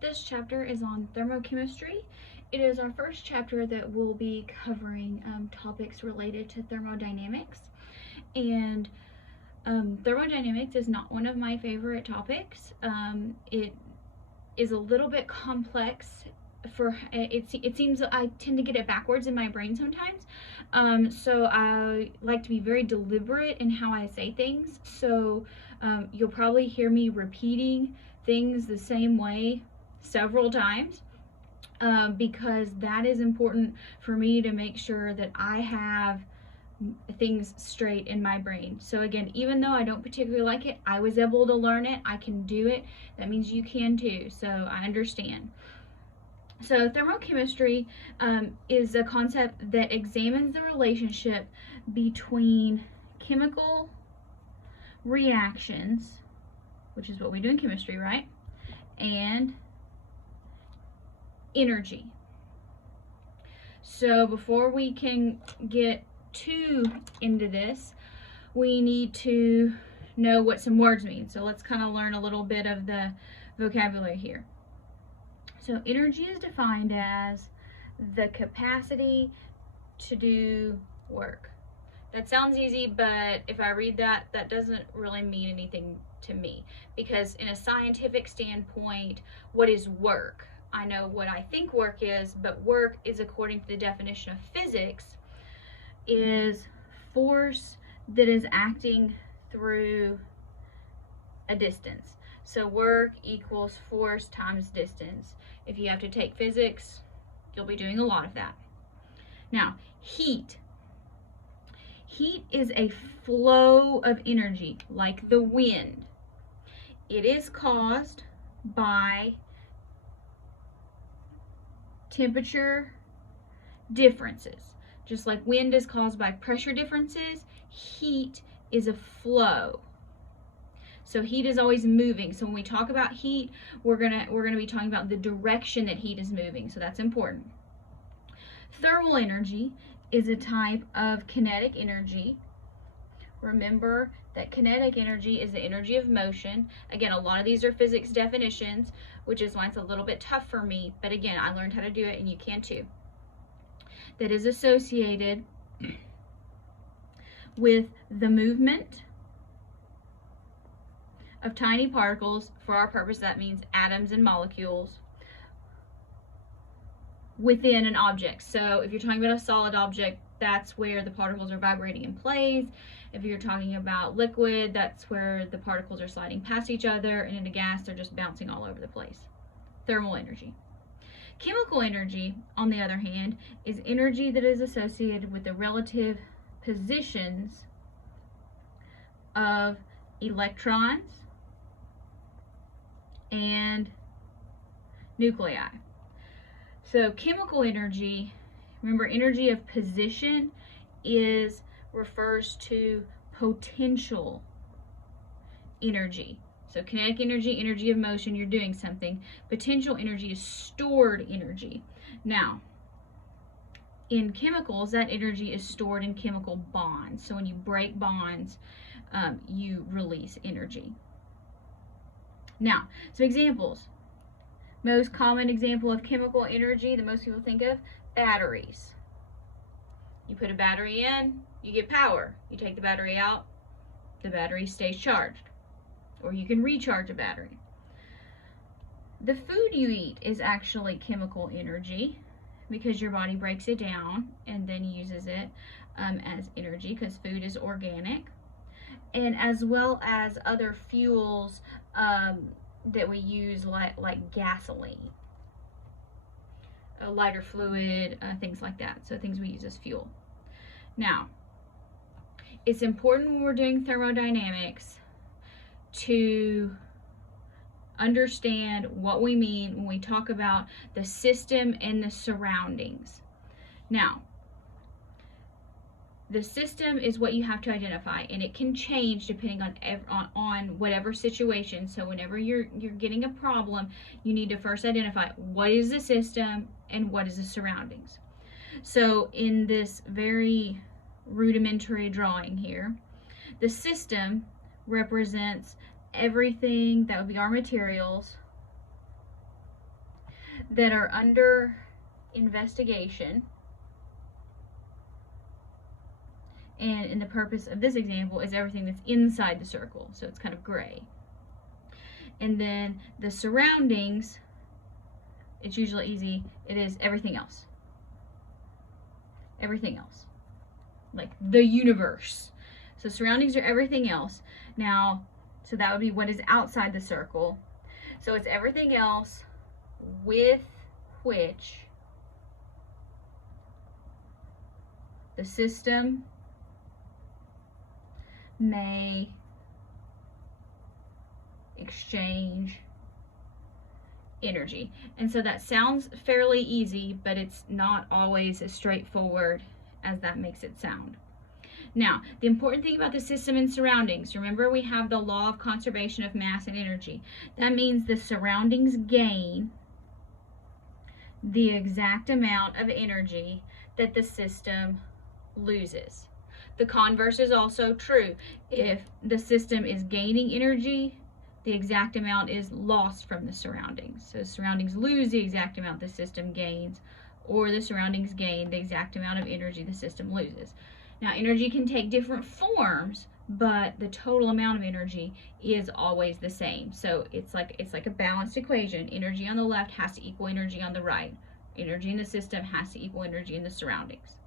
This chapter is on thermochemistry. It is our first chapter that will be covering topics related to thermodynamics. And thermodynamics is not one of my favorite topics. It is a little bit complex. It seems I tend to get it backwards in my brain sometimes. So I like to be very deliberate in how I say things. So you'll probably hear me repeating things the same way several times, because that is important for me to make sure that I have things straight in my brain. So again, even though I don't particularly like it, I was able to learn it. I can do it. That means you can too. So I understand. So thermochemistry is a concept that examines the relationship between chemical reactions, which is what we do in chemistry, right? And energy. So before we can get too into this, we need to know what some words mean. So let's kind of learn a little bit of the vocabulary here. So energy is defined as the capacity to do work. That sounds easy, but if I read that, that doesn't really mean anything to me, because in a scientific standpoint, what is work? I know what I think work is, but work is, according to the definition of physics, is force that is acting through a distance. So work equals force times distance. If you have to take physics, you'll be doing a lot of that. Now, heat. Heat is a flow of energy, like the wind. It is caused by temperature differences. Just like wind is caused by pressure differences, heat is a flow. So heat is always moving. So when we talk about heat, we're gonna be talking about the direction that heat is moving. So that's important. Thermal energy is a type of kinetic energy. Remember that kinetic energy is the energy of motion. Again, a lot of these are physics definitions, which is why it's a little bit tough for me. But again, I learned how to do it, and you can too. That is associated with the movement of tiny particles. For our purpose, that means atoms and molecules within an object. So if you're talking about a solid object, that's where the particles are vibrating in place. If you're talking about liquid, that's where the particles are sliding past each other, and in a gas, they're just bouncing all over the place. Thermal energy. Chemical energy, on the other hand, is energy that is associated with the relative positions of electrons and nuclei. So chemical energy, remember, energy of position refers to potential energy. So kinetic energy, energy of motion, you're doing something. Potential energy is stored energy. Now, in chemicals, that energy is stored in chemical bonds. So when you break bonds, you release energy. Now, some examples. Most common example of chemical energy that most people think of, batteries. You put a battery in, you get power. You take the battery out, the battery stays charged. Or you can recharge a battery. The food you eat is actually chemical energy, because your body breaks it down and then uses it as energy, because food is organic. And as well as other fuels that we use, like gasoline, a lighter fluid, things like that. So things we use as fuel. Now, it's important when we're doing thermodynamics to understand what we mean when we talk about the system and the surroundings. Now, the system is what you have to identify, and it can change depending on whatever situation. So whenever you're getting a problem, you need to first identify what is the system and what is the surroundings. So in this very rudimentary drawing here, the system represents everything that would be our materials that are under investigation, and in the purpose of this example is everything that's inside the circle, so it's kind of gray. And then the surroundings, it's usually easy, it is everything else. Everything else. Like the universe. So surroundings are everything else. Now, so that would be what is outside the circle. So it's everything else with which the system may exchange energy. And so that sounds fairly easy, but it's not always as straightforward as that makes it sound. Now, the important thing about the system and surroundings, remember we have the law of conservation of mass and energy. That means the surroundings gain the exact amount of energy that the system loses. The converse is also true. If the system is gaining energy, the exact amount is lost from the surroundings. So surroundings lose the exact amount the system gains, or the surroundings gain the exact amount of energy the system loses. Now, energy can take different forms, but the total amount of energy is always the same. So it's like a balanced equation. Energy on the left has to equal energy on the right. Energy in the system has to equal energy in the surroundings.